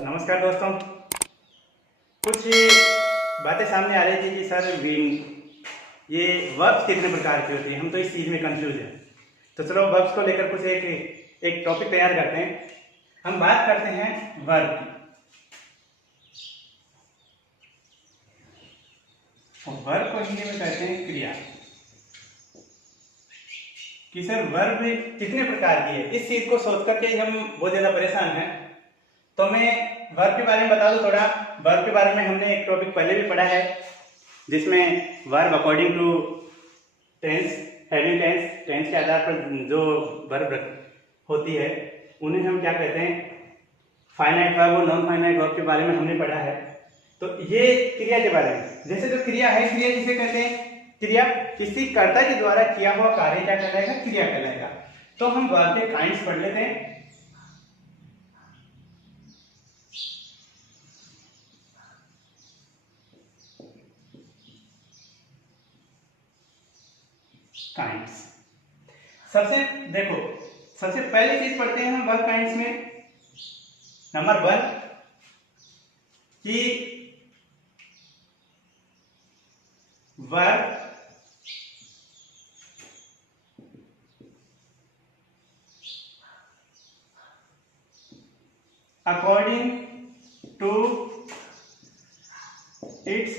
नमस्कार दोस्तों। कुछ बातें सामने आ रही थी कि सर ये वर्ब्स कितने प्रकार की होती है, हम तो इस चीज़ में कंफ्यूज हैं। तो चलो वर्ब्स को लेकर कुछ एक टॉपिक तैयार करते हैं। हम बात करते हैं वर्ब की। और वर्ब को हिंदी में कहते हैं क्रिया। कि सर वर्ब कितने प्रकार की है, इस चीज़ को सोच करके हम बहुत ज़्यादा परेशान हैं। तो मैं वर्ब के बारे में बता दूं थोड़ा। वर्ब के बारे में हमने एक टॉपिक पहले भी पढ़ा है, जिसमें verb according to tense, having tense, tense के आधार पर जो वर्ब होती है उन्हें हम क्या कहते हैं, फाइनाइट वर्ब और नॉन फाइनाइट वर्ब के बारे में हमने पढ़ा है। तो ये क्रिया के बारे में, जैसे जो क्रिया है, क्रिया किसे कहते हैं? क्रिया किसी कर्ता के द्वारा किया हुआ कार्य क्या कहलाएगा? क्रिया कहलाएगा। तो हम वर्ब के काइंड्स पढ़ लेते हैं। काइंड्स सबसे पहले चीज पढ़ते हैं हम वर्ब काइंड्स में। नंबर 1 कि verb according to its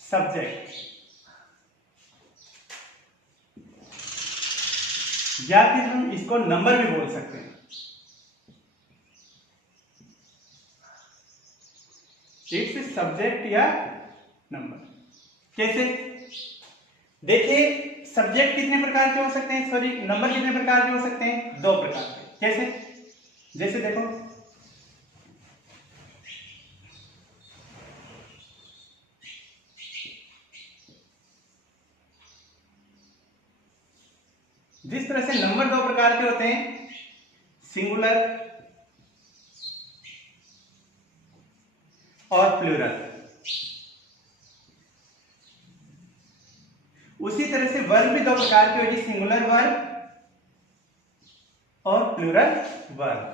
subject, या फिर हम इसको नंबर भी बोल सकते हैं। इट्स सब्जेक्ट या नंबर। कैसे? देखिए, सब्जेक्ट कितने प्रकार के हो सकते हैं, सॉरी नंबर कितने प्रकार के हो सकते हैं? 2 प्रकार के। कैसे? जैसे देखो, जिस तरह से नंबर 2 प्रकार के होते हैं, सिंगुलर और प्लूरल, उसी तरह से वर्ब भी 2 प्रकार की होगी, सिंगुलर वर्ब और प्लूरल वर्ब।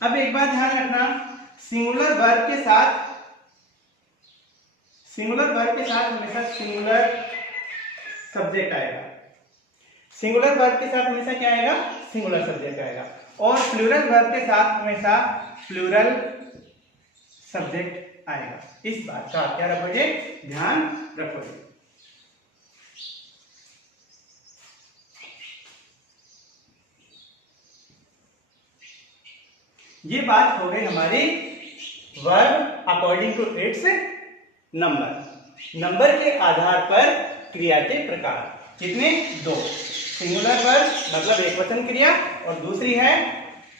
अब एक बात ध्यान रखना, सिंगुलर वर्ब के साथ हमेशा सिंगुलर सब्जेक्ट आएगा। सिंगुलर वर्ब के साथ हमेशा क्या आएगा? सिंगुलर सब्जेक्ट आएगा। और प्लूरल वर्ब के साथ हमेशा प्लूरल सब्जेक्ट आएगा। इस बात का क्या रखोगे? ध्यान रखोगे। ये बात हो गई हमारी verb according to its number के आधार पर क्रिया के प्रकार कितने? 2। सिंगुलर वर्ब मतलब एक वचन क्रिया, और दूसरी है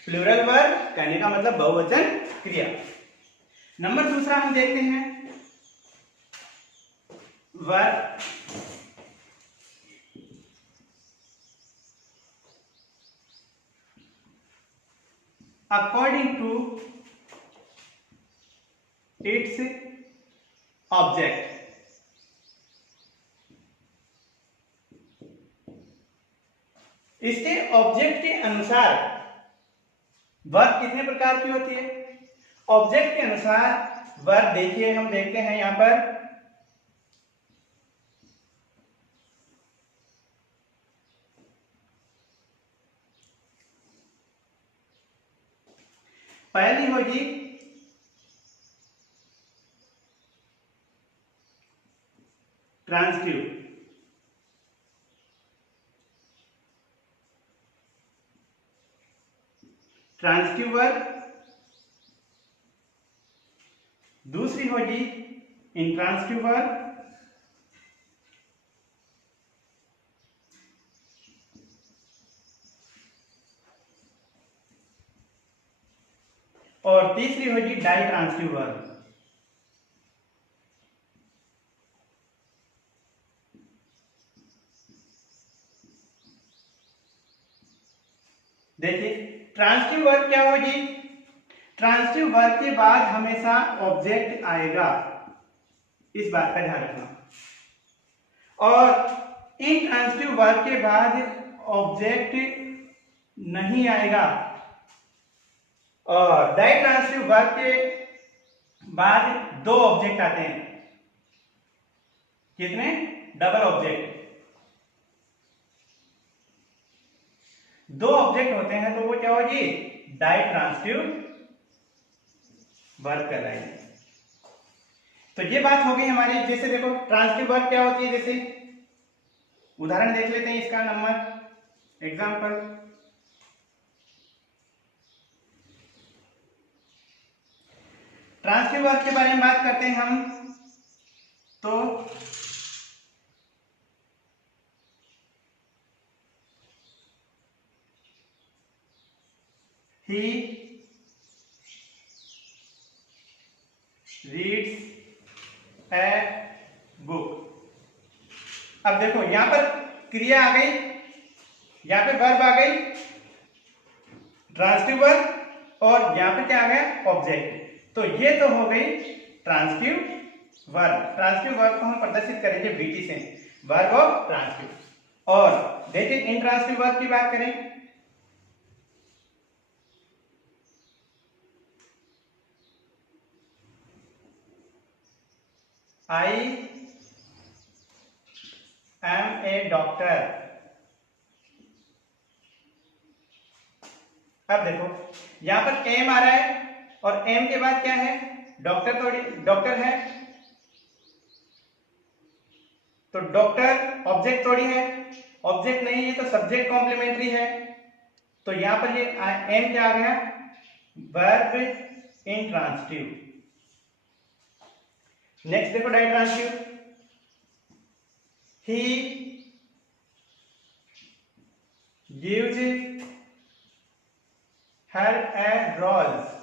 प्लूरल वर्ब, कहने का मतलब बहुवचन क्रिया। नंबर दूसरा हम देखते हैं, verb according to its object. इसके ऑब्जेक्ट के अनुसार वर्ब कितने प्रकार की होती है? ऑब्जेक्ट के अनुसार वर्ब देखिए, हम देखते हैं यहां पर पहली होगी ट्रांसटिव। Transitive verb. दूसरी होगी इंट्रांसटिव वर्ब। और तीसरी होगी डाइट्रांसटिव वर्ब। देखिए, ट्रांसटिव वर्ब क्या होगी? ट्रांसटिव वर्ब के बाद हमेशा ऑब्जेक्ट आएगा, इस बात का ध्यान रखना। और इंट्रांसिटिव वर्ब के बाद ऑब्जेक्ट नहीं आएगा। और डाई ट्रांसिटिव वर्ब के बाद दो ऑब्जेक्ट आते हैं। कितने? Double object. दो ऑब्जेक्ट होते हैं तो वो क्या होगी? डाई ट्रांसिटिव वर्ब कहलाएगी। तो ये बात हो गई हमारी। जैसे देखो ट्रांसिटिव वर्ब क्या होती है, जैसे उदाहरण देख लेते हैं इसका नंबर एग्जांपल। ट्रांसिटिव वर्ब के बारे में बात करते हैं हम, तो he reads a book। अब देखो यहां पर क्रिया आ गई, यहां पे वर्ब आ गई ट्रांसिटिव वर्ब, और यहां पे क्या आ गया? ऑब्जेक्ट। तो ये तो हो गई ट्रांसिटिव वर्ब। ट्रांसिटिव वर्ब को हम प्रदर्शित करेंगे बीटी से, वर्ब ऑफ ट्रांसिटिव। और देखिए इंट्रांसिटिव वर्ब की बात करें, I am a doctor। अब देखो यहां पर एम आ रहा है और एम के बाद क्या है? डॉक्टर। थोड़ी डॉक्टर है तो डॉक्टर ऑब्जेक्ट थोड़ी है, ऑब्जेक्ट नहीं है तो सब्जेक्ट कॉम्प्लीमेंट्री है। तो यहां पर ये एम क्या आ गया? Verb intransitive. नेक्स्ट देखो ditransitive, he gives her a rose।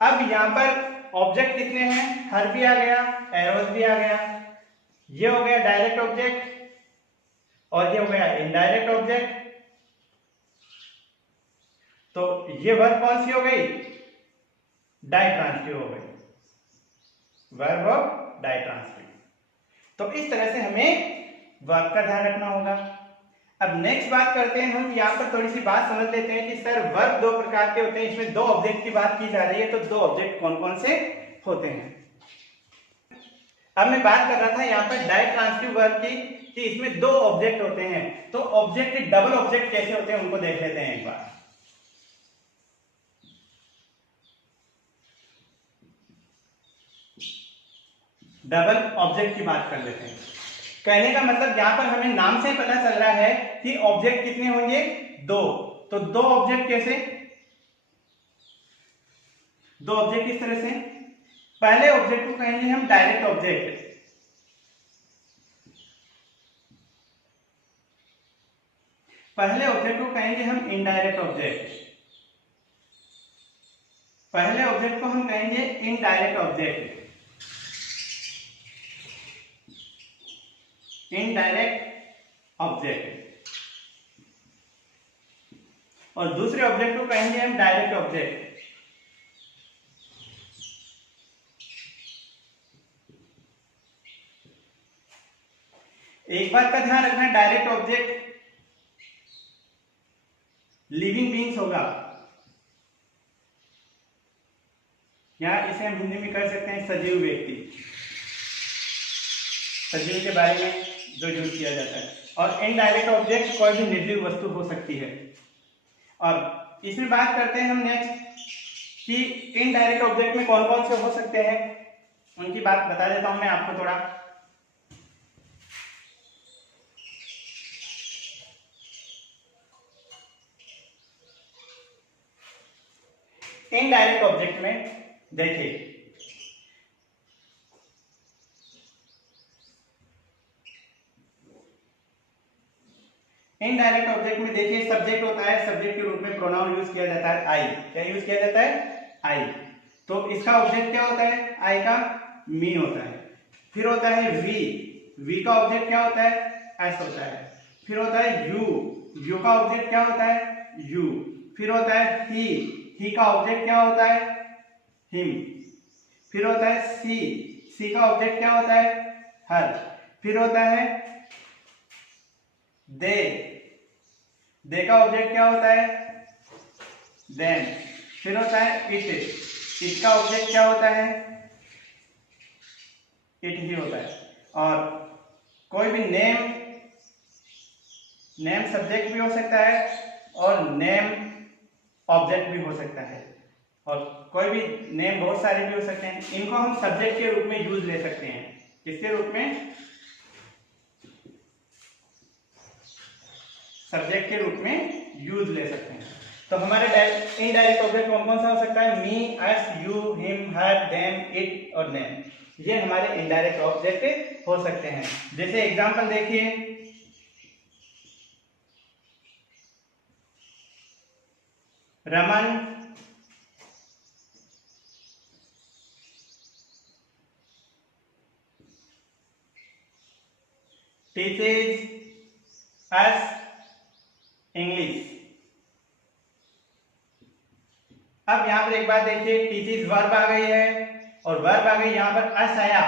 अब यहां पर ऑब्जेक्ट कितने हैं? हर भी आ गया, एरोज भी आ गया। ये हो गया डायरेक्ट ऑब्जेक्ट और ये हो गया इनडायरेक्ट ऑब्जेक्ट। तो ये वर्ब कौन सी हो गई? डाई ट्रांसिटिव हो गई, वर्ब ऑफ डाई ट्रांसिटिव। तो इस तरह से हमें वर्ब का ध्यान रखना होगा। अब नेक्स्ट बात करते हैं हम, यहाँ पर थोड़ी सी बात समझ लेते हैं कि सर वर्ब दो प्रकार के होते हैं, इसमें दो ऑब्जेक्ट की बात की जा रही है, तो दो ऑब्जेक्ट कौन कौन से होते हैं। अब मैं बात कर रहा था यहाँ पर डाई ट्रांसिटिव वर्ब की, कि इसमें दो ऑब्जेक्ट होते हैं। तो ऑब्जेक्ट डबल ऑब्जेक्ट कैसे होते हैं उनको देख लेते हैं एक बार। डबल ऑब्जेक्ट की बात कर लेते हैं। कहने का मतलब यहां पर हमें नाम से पता चल रहा है कि ऑब्जेक्ट कितने होंगे? दो। तो दो ऑब्जेक्ट कैसे? दो ऑब्जेक्ट इस तरह से। पहले ऑब्जेक्ट को कहेंगे हम डायरेक्ट ऑब्जेक्ट, पहले ऑब्जेक्ट को कहेंगे हम इनडायरेक्ट ऑब्जेक्ट, पहले ऑब्जेक्ट को हम कहेंगे इनडायरेक्ट ऑब्जेक्ट, इनडायरेक्ट ऑब्जेक्ट, और दूसरे ऑब्जेक्ट को कहेंगे हम डायरेक्ट ऑब्जेक्ट। एक बात का ध्यान रखना, डायरेक्ट ऑब्जेक्ट लिविंग बीइंग्स होगा, या इसे हम हिंदी में कर सकते हैं सजीव व्यक्ति, सजीव के बारे में जो यूज किया जाता है। और इनडायरेक्ट ऑब्जेक्ट कोई भी निर्जीव वस्तु हो सकती है। और इसमें बात करते हैं हम नेक्स्ट कि इनडायरेक्ट ऑब्जेक्ट में कौन कौन से हो सकते हैं, उनकी बात बता देता हूं मैं आपको थोड़ा। इनडायरेक्ट ऑब्जेक्ट में देखिए, इनडायरेक्ट ऑब्जेक्ट में देखिए सब्जेक्ट होता है, सब्जेक्ट के रूप में प्रोनाउन यूज किया जाता है आई। क्या यूज किया जाता है? आई। तो इसका ऑब्जेक्ट क्या होता है? आई का मी होता है। फिर होता है वी, वी का ऑब्जेक्ट क्या होता है? एस होता है। फिर होता है यू, यू का ऑब्जेक्ट क्या होता है? यू। फिर होता है ही का ऑब्जेक्ट क्या होता है? हिम। फिर होता है सी का ऑब्जेक्ट क्या होता है? हर। फिर होता है दे का ऑब्जेक्ट क्या होता है? देम, फिर होता है इट, इट का ऑब्जेक्ट क्या होता है, इट ही होता है। और कोई भी नेम, नेम सब्जेक्ट भी हो सकता है और नेम ऑब्जेक्ट भी हो सकता है, और कोई भी नेम बहुत सारे भी हो सकते हैं। इनको हम सब्जेक्ट के रूप में यूज ले सकते हैं। किसके रूप में, सब्जेक्ट के रूप में यूज ले सकते हैं। तो हमारे इनडायरेक्ट ऑब्जेक्ट कौन कौन सा हो सकता है, me, us, you, him, her, them, it और नेम, ये हमारे इनडायरेक्ट ऑब्जेक्ट हो सकते हैं। जैसे एग्जांपल देखिए, रमन teaches us इंग्लिश। अब यहां पर एक बात देखिए, टीचीज वर्ब आ गई है और वर्ब आ गई, यहां पर अस आया,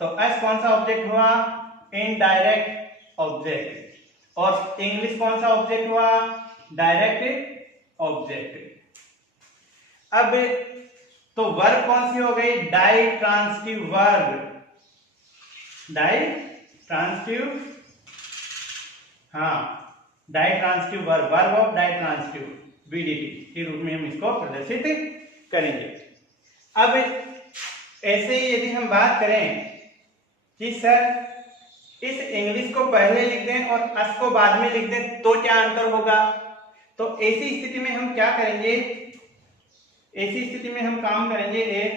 तो अस कौन सा ऑब्जेक्ट हुआ, इनडायरेक्ट ऑब्जेक्ट, और इंग्लिश कौन सा ऑब्जेक्ट हुआ, डायरेक्ट ऑब्जेक्ट। अब तो वर्ब कौन सी हो गई, ditransitive verb, ditransitive, हाँ ditransitive verb, verb of ditransitive, BDT के रूप में हम इसको प्रदर्शित करेंगे। अब ऐसे ही यदि हम बात करें कि सर इस इंग्लिश को पहले लिख दें और अस को बाद में लिख दें तो क्या अंतर होगा, तो ऐसी स्थिति में हम क्या करेंगे, ऐसी स्थिति में हम काम करेंगे एक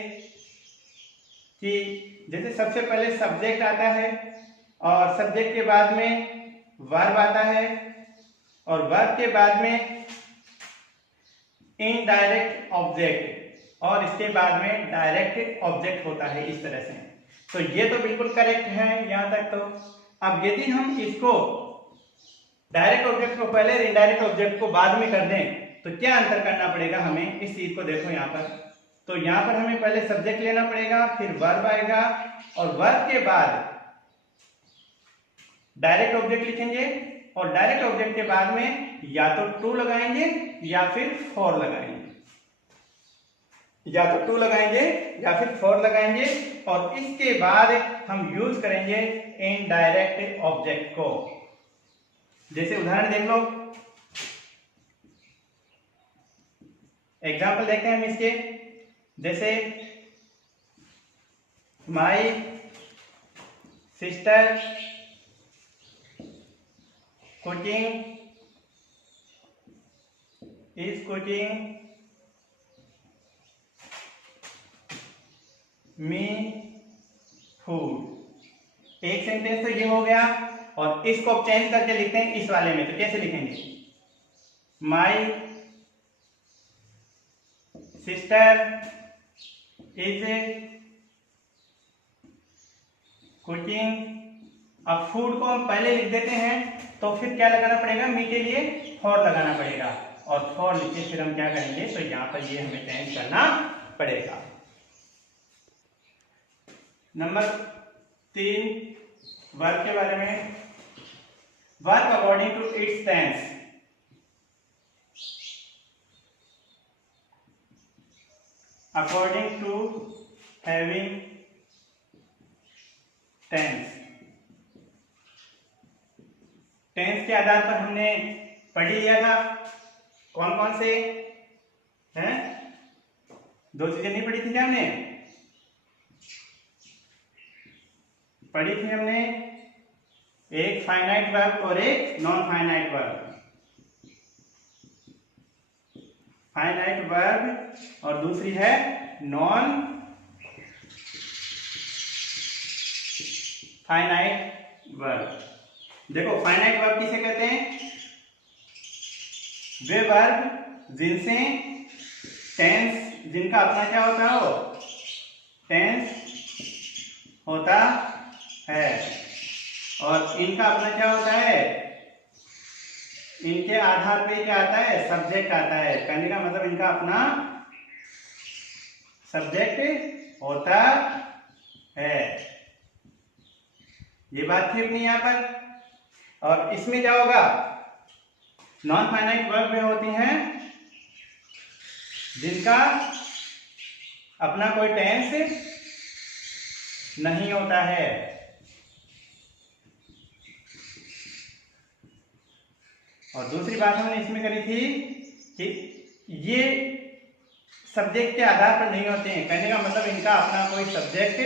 कि जैसे सबसे पहले सब्जेक्ट आता है और सब्जेक्ट के बाद में वर्ब आता है और वर्ब के बाद में इनडायरेक्ट ऑब्जेक्ट और इसके बाद में डायरेक्ट ऑब्जेक्ट होता है, इस तरह से। तो ये तो बिल्कुल करेक्ट है यहां तक। तो अब यदि हम इसको डायरेक्ट ऑब्जेक्ट को पहले और इनडायरेक्ट ऑब्जेक्ट को बाद में कर दें तो क्या अंतर करना पड़ेगा हमें, इस चीज को देखो यहाँ पर। तो यहाँ पर हमें पहले सब्जेक्ट लेना पड़ेगा, फिर वर्ब आएगा और वर्ब के बाद डायरेक्ट ऑब्जेक्ट लिखेंगे और डायरेक्ट ऑब्जेक्ट के बाद में या तो टू लगाएंगे या फिर फॉर लगाएंगे, या तो टू लगाएंगे या फिर फॉर लगाएंगे, और इसके बाद हम यूज करेंगे इनडायरेक्ट ऑब्जेक्ट को। जैसे उदाहरण देख लो, एग्जाम्पल देखते हैं हम इसके। जैसे my sister cooking is cooking me food. एक सेंटेंस तो ये हो गया, और इसको चेंज करके लिखते हैं इस वाले में। तो कैसे लिखेंगे, माई सिस्टर इज कुकिंग। अब फूड को हम पहले लिख देते हैं तो फिर क्या लगाना पड़ेगा, मी के लिए फॉर लगाना पड़ेगा, और फॉर लिखे फिर हम क्या करेंगे, तो यहां पर ये हमें चेंज करना पड़ेगा। नंबर 3 वर्ब के बारे में। Verb according to its tense. According to having tense. Tense के आधार पर हमने पढ़ लिया था कौन कौन से हैं, 2 चीजें नहीं पढ़ी थी क्या हमने, पढ़ी थी हमने, एक फाइनाइट वर्ब और एक non finite verb. Finite verb और दूसरी है नॉन फाइनाइट वर्ब। देखो फाइनाइट वर्ब किसे कहते हैं, वे वर्ब जिनसे टेंस, जिनका अपना क्या होता है, वो टेंस होता है, और इनका अपना क्या होता है, इनके आधार पे क्या आता है, सब्जेक्ट आता है। कहने का मतलब इनका अपना सब्जेक्ट होता है। ये बात थी अपनी यहां पर। और इसमें क्या होगा, नॉन फाइनाइट वर्ब में होती हैं जिनका अपना कोई टेंस नहीं होता है। और दूसरी बात हमने इसमें करी थी कि ये सब्जेक्ट के आधार पर नहीं होते हैं। कहने का मतलब इनका अपना कोई सब्जेक्ट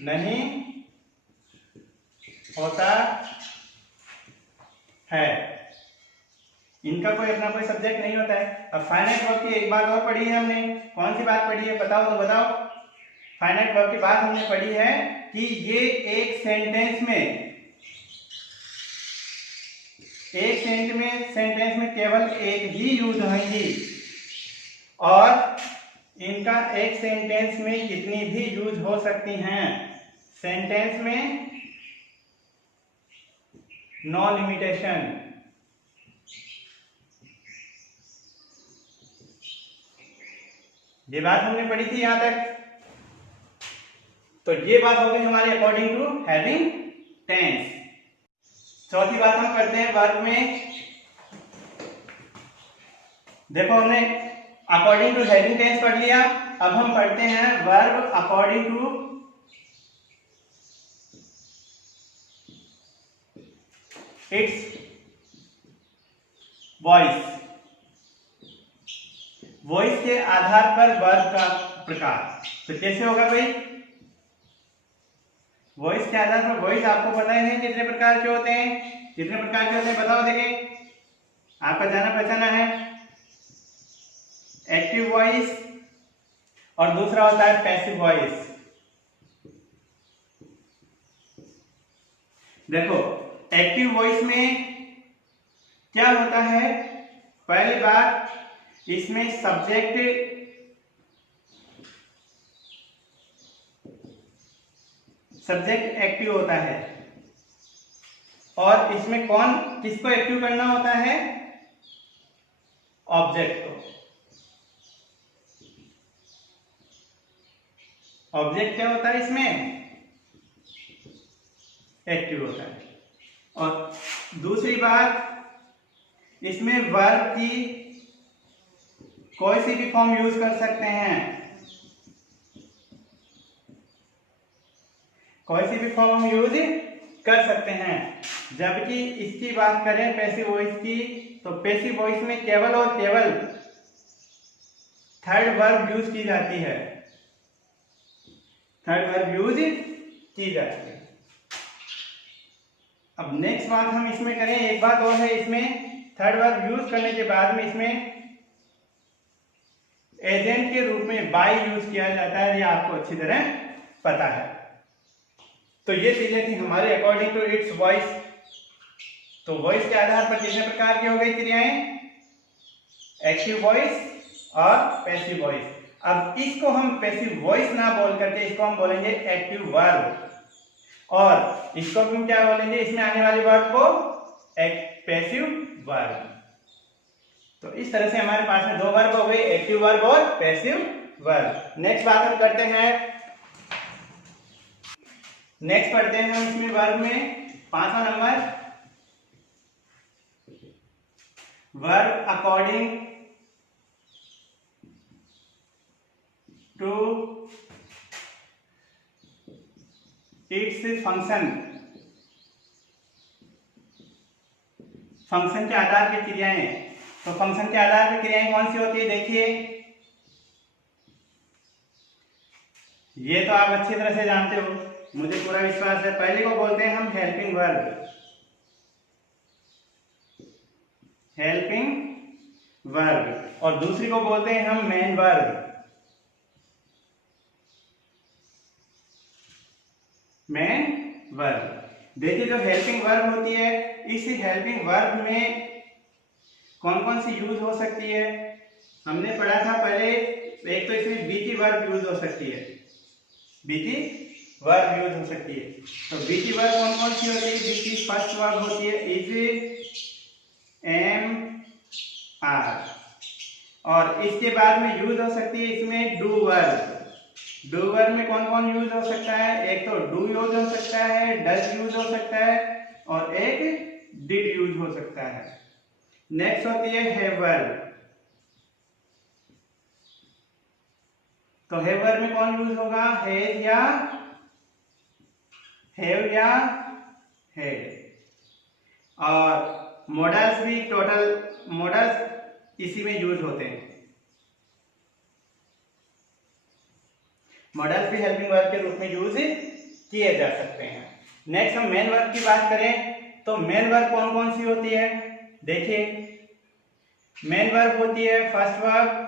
नहीं होता है। इनका अपना कोई सब्जेक्ट नहीं होता है। अब फाइनाइट वर्ब की एक बात और पढ़ी है हमने। कौन सी बात पढ़ी है बताओ तो बताओ। फाइनाइट वर्ब की बात हमने पढ़ी है कि ये एक सेंटेंस में केवल एक ही यूज होंगी और इनका एक सेंटेंस में कितनी भी यूज हो सकती हैं। सेंटेंस में नो लिमिटेशन। ये बात हमने पढ़ी थी यहां तक। तो ये बात हो गई हमारी अकॉर्डिंग टू हैविंग टेंस। चौथी बात हम करते हैं वर्ब में। देखो हमने अकॉर्डिंग टू हैविंग टेंस पढ़ लिया। अब हम पढ़ते हैं verb according to its voice. Voice के आधार पर वर्ब का प्रकार। तो कैसे होगा भाई? वॉइस के आधार पर, वॉइस आपको पता ही है कितने प्रकार के होते हैं। कितने प्रकार के होते हैं बताओ। देखिए आपका जाना पहचाना है एक्टिव वॉइस और दूसरा होता है पैसिव वॉइस। देखो एक्टिव वॉइस में क्या होता है? पहली बात, इसमें सब्जेक्ट एक्टिव होता है। और इसमें किसको एक्टिव करना होता है? ऑब्जेक्ट को। ऑब्जेक्ट क्या होता है इसमें? एक्टिव होता है। और दूसरी बात, इसमें वर्ब की कोई सी भी फॉर्म यूज कर सकते हैं। कोई सी भी फॉर्म हम यूज कर सकते हैं। जबकि इसकी बात करें पैसिव वॉइस की, तो पैसिव वॉइस में केवल और केवल थर्ड वर्ब यूज की जाती है। थर्ड वर्ब यूज की जाती है। अब नेक्स्ट बात हम इसमें करें, एक बात और है इसमें, थर्ड वर्ब यूज करने के बाद में इसमें एजेंट के रूप में बाय यूज किया जाता है। ये आपको अच्छी तरह पता है। तो ये चीजें थी हमारे अकॉर्डिंग टू इट्स वॉइस। तो वॉइस के आधार पर कितने प्रकार की हो गई क्रियाएं? एक्टिव वॉइस और पैसिव वॉइस। अब इसको हम पैसिव वॉइस ना बोल करके इसको हम बोलेंगे एक्टिव वर्ब। और इसको हम क्या बोलेंगे? इसमें आने वाले वर्ब को पैसिव वर्ब। तो इस तरह से हमारे पास में दो वर्ब हो गए, एक्टिव वर्ब और पैसिव वर्ब। नेक्स्ट बात हम करते हैं, नेक्स्ट पढ़ते हैं हम इसमें वर्ब में 5वां number, verb according to its function. Function के आधार पर क्रियाएं। तो फंक्शन के आधार पर क्रियाएं कौन सी होती है? देखिए ये तो आप अच्छी तरह से जानते हो, मुझे पूरा विश्वास है। पहले को बोलते हैं हम हेल्पिंग वर्ब। Helping verb. और दूसरी को बोलते हैं हम मेन वर्ब। Main verb. देखिए जो हेल्पिंग वर्ब होती है, इस हेल्पिंग वर्ब में कौन कौन सी यूज हो सकती है हमने पढ़ा था पहले। एक तो इसमें बीटी वर्ब यूज हो सकती है। बीटी वर्ब यूज हो सकती है। तो बीटी वर्ब कौन कौन सी होती है? जिसकी फर्स्ट वर्ब होती है इज, एम, आर। और इसके बाद में यूज हो सकती है इसमें डू वर्ब। डू वर्ब में कौन कौन यूज हो सकता है? एक तो डू यूज हो सकता है, डज यूज हो सकता है और एक डिड यूज हो सकता है। नेक्स्ट होती है हैव वर्ब। तो हैव वर्ब में कौन यूज होगा, हैव या हैड। और मॉडल्स भी टोटल मॉडल्स इसी में यूज होते हैं। मॉडल्स भी हेल्पिंग वर्ब के रूप में यूज किए जा सकते हैं। नेक्स्ट हम मेन वर्ब की बात करें तो मेन वर्ब कौन कौन सी होती है, देखिए मेन वर्ब होती है first verb,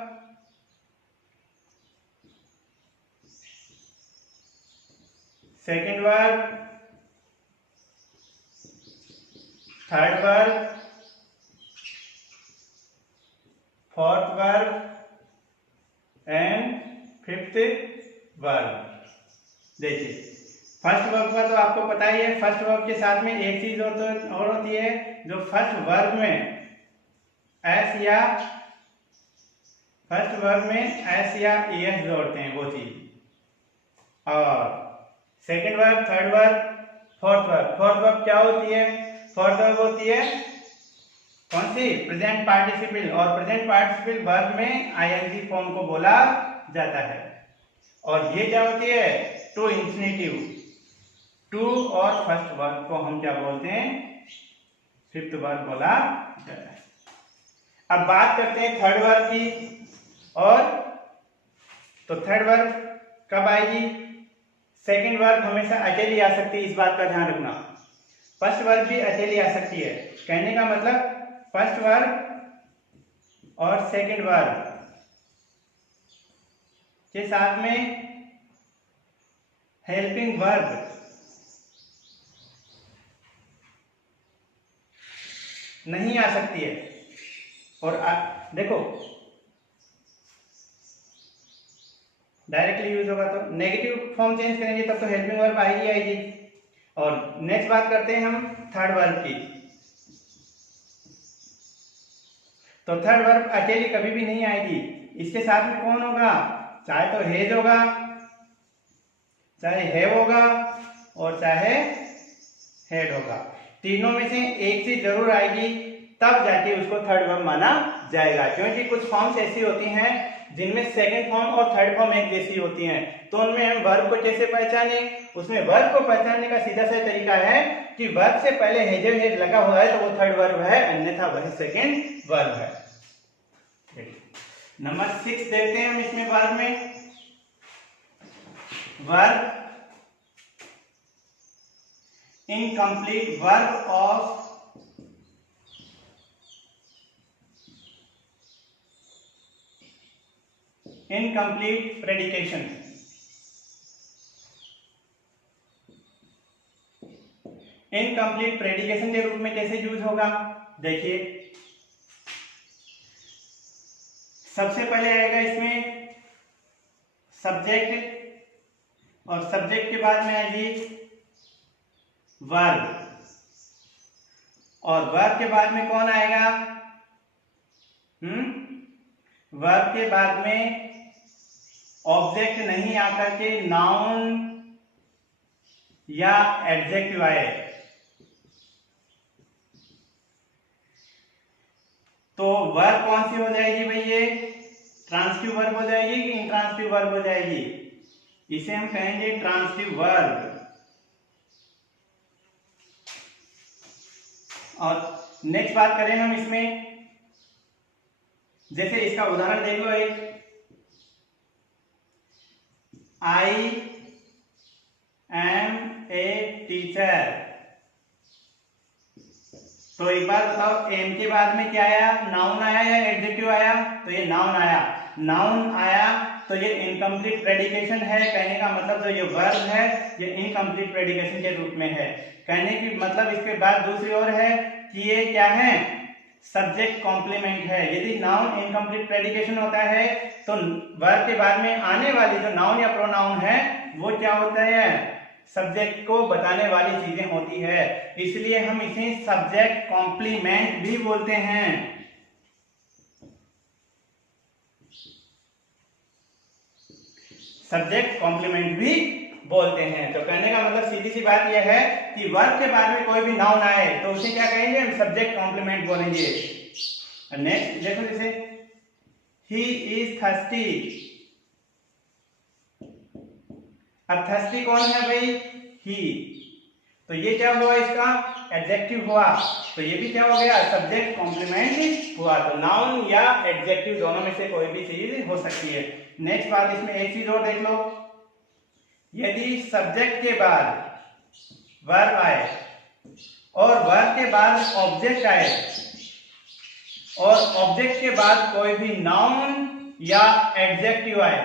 second verb, third verb, fourth verb and fifth verb. देखिए फर्स्ट वर्ब का तो आपको पता ही है, फर्स्ट वर्ब के साथ में एक चीज और होती है, जो फर्स्ट वर्ब में एस या एस जोड़ते हैं वो चीज। और second verb, third verb, fourth verb. Fourth verb क्या होती है, फोर्थ वर्ब होती है कौन सी, प्रेजेंट पार्टिसिपल। और प्रेजेंट पार्टिसिपल वर्ब में आईएनजी फॉर्म को बोला जाता है। और ये क्या होती है, टू इंफिनिटिव। टू और फर्स्ट वर्ब को हम क्या बोलते हैं, फिफ्थ वर्ब बोला जाता है। अब बात करते हैं थर्ड वर्ब की। और तो थर्ड वर्ब कब आएगी, सेकंड वर्ब हमेशा अकेली आ सकती है, इस बात का ध्यान रखना। फर्स्ट वर्ब भी अकेली आ सकती है, कहने का मतलब फर्स्ट वर्ब और सेकंड वर्ब के साथ में हेल्पिंग वर्ब नहीं आ सकती है। और देखो डायरेक्टली यूज होगा तो नेगेटिव फॉर्म चेंज करेंगे तब तो हेल्पिंग वर्ब आएगी। और नेक्स्ट बात करते हैं हम थर्ड वर्ब की। तो थर्ड वर्ब अकेली कभी भी नहीं आएगी, इसके साथ में कौन होगा, चाहे तो हेज होगा, चाहे हैव होगा और चाहे हेड होगा। तीनों में से एक चीज जरूर आएगी, तब जाके उसको थर्ड वर्ब माना जाएगा। क्योंकि कुछ फॉर्म्स ऐसी होती हैं जिनमें सेकंड फॉर्म और थर्ड फॉर्म एक जैसी होती हैं, तो उनमें हम वर्ब को कैसे पहचाने, उसमें वर्ब को पहचानने का सीधा सा तरीका है कि वर्ब से पहले हेड लगा हुआ है तो वो थर्ड वर्ब है, अन्यथा वही सेकंड वर्ब है। नंबर 6 देखते हैं हम इसमें वर्ब में। Verb incomplete verb of incomplete predication. Incomplete predication के रूप में कैसे यूज होगा, देखिए सबसे पहले आएगा इसमें सब्जेक्ट और सब्जेक्ट के बाद में आएगी वर्ब और वर्ब के बाद में कौन आएगा, वर्ब के बाद में ऑब्जेक्ट नहीं आकर के नाउन या एडजेक्टिव आए तो वर्ब कौन सी हो जाएगी भाई, ये ट्रांसिटिव वर्ब हो जाएगी कि इंट्रांसिटिव वर्ब हो जाएगी, इसे हम कहेंगे ट्रांसिटिव वर्ब। और नेक्स्ट बात करें हम इसमें, जैसे इसका उदाहरण देख लो, एक आई एम ए टीचर। तो एक बार बताओ, एम के बाद में क्या आया, नाउन आया या एडजेक्टिव आया, तो ये नाउन आया। नाउन आया तो ये इनकम्प्लीट प्रेडिकेशन है, कहने का मतलब जो ये वर्ब है ये इनकम्प्लीट प्रेडिकेशन के रूप में है। कहने की मतलब इसके बाद दूसरी ओर है कि ये क्या है, सब्जेक्ट कॉम्प्लीमेंट है। यदि नाउन इनकम्प्लीट प्रेडिकेशन होता है तो वर्ब के बाद में आने वाली जो नाउन या प्रोनाउन है वो क्या होता है, सब्जेक्ट को बताने वाली चीजें होती है, इसलिए हम इसे सब्जेक्ट कॉम्प्लीमेंट भी बोलते हैं। सब्जेक्ट कॉम्प्लीमेंट भी बोलते हैं। तो कहने का मतलब सीधी सी बात यह है कि वर्ब के बाद में कोई भी नाउन आए तो उसे क्या कहेंगे, हम सब्जेक्ट कॉम्प्लीमेंट बोलेंगे। नेक्स्ट देखो, जैसे ही इज थर्स्टी, अब थर्स्टी कौन है भाई? ही। तो ये क्या हुआ? इसका एडजेक्टिव हुआ। तो ये भी क्या हो गया? सब्जेक्ट कॉम्प्लीमेंट हुआ। तो नाउन या एडजेक्टिव दोनों में से कोई भी चीज हो सकती है। नेक्स्ट बात, इसमें एक चीज और देख लो, यदि सब्जेक्ट के बाद वर्ब आए और वर्ब के बाद ऑब्जेक्ट आए और ऑब्जेक्ट के बाद कोई भी नाउन या एडजेक्टिव आए,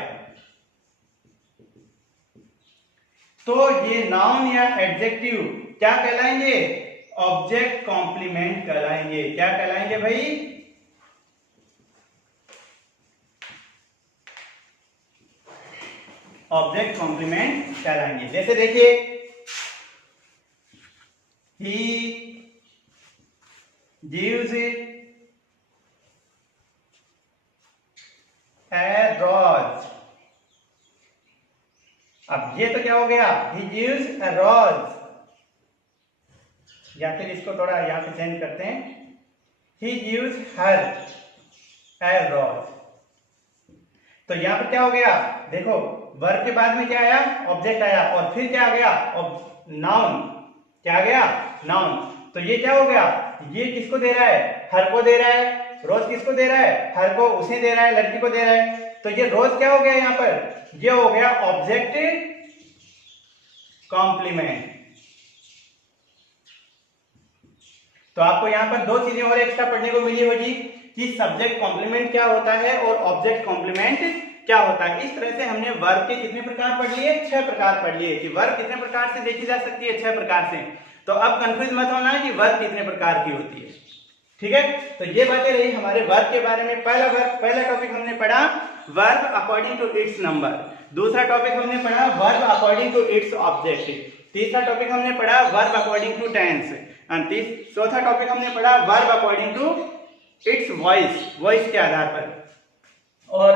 तो ये नाउन या एडजेक्टिव क्या कहलाएंगे? ऑब्जेक्ट कॉम्प्लीमेंट कहलाएंगे। क्या कहलाएंगे भाई? ऑब्जेक्ट कॉम्प्लीमेंट कहलाएंगे। जैसे देखिए, ही gives a rose। अब ये तो क्या हो गया? he gives a rose। या फिर इसको थोड़ा यहां पे चेंज करते हैं, he gives her a rose। तो यहां पर क्या हो गया? देखो, वर्ब के बाद में क्या आया? ऑब्जेक्ट आया, और फिर क्या आ गया? नाउन। क्या आ गया? नाउन। तो ये क्या हो गया? ये किसको दे रहा है? हर को दे रहा है। रोज किसको दे रहा है? हर को। उसे दे रहा है, लड़की को दे रहा है। तो ये रोज क्या हो गया यहां पर? ये हो गया ऑब्जेक्ट कॉम्प्लीमेंट। तो आपको यहां पर दो चीजें और एक्स्ट्रा पढ़ने को मिली होगी कि सब्जेक्ट कॉम्प्लीमेंट क्या होता है और ऑब्जेक्ट कॉम्प्लीमेंट क्या होता है। इस तरह से हमने वर्ब के कितने प्रकार पढ़ लिए? 6 प्रकार पढ़ लिए कि वर्ब कितने प्रकार से देखी जा सकती है? 6 प्रकार से। तो अब कंफ्यूज मत होना कि वर्ब कितने प्रकार की होती है। ठीक है, तो ये बातें रही हमारे वर्ब के बारे में। पहला टॉपिक हमने पढ़ा verb according to its number. दूसरा टॉपिक हमने पढ़ा verb according to its object. तीसरा टॉपिक हमने पढ़ा वर्ब अकॉर्डिंग टू टेंस। चौथा टॉपिक हमने पढ़ा verb according to its voice के आधार पर। और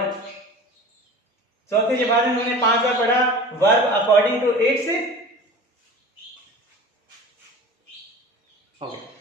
चौथे के बाद में हमने 5 बार पढ़ा verb according to its okay.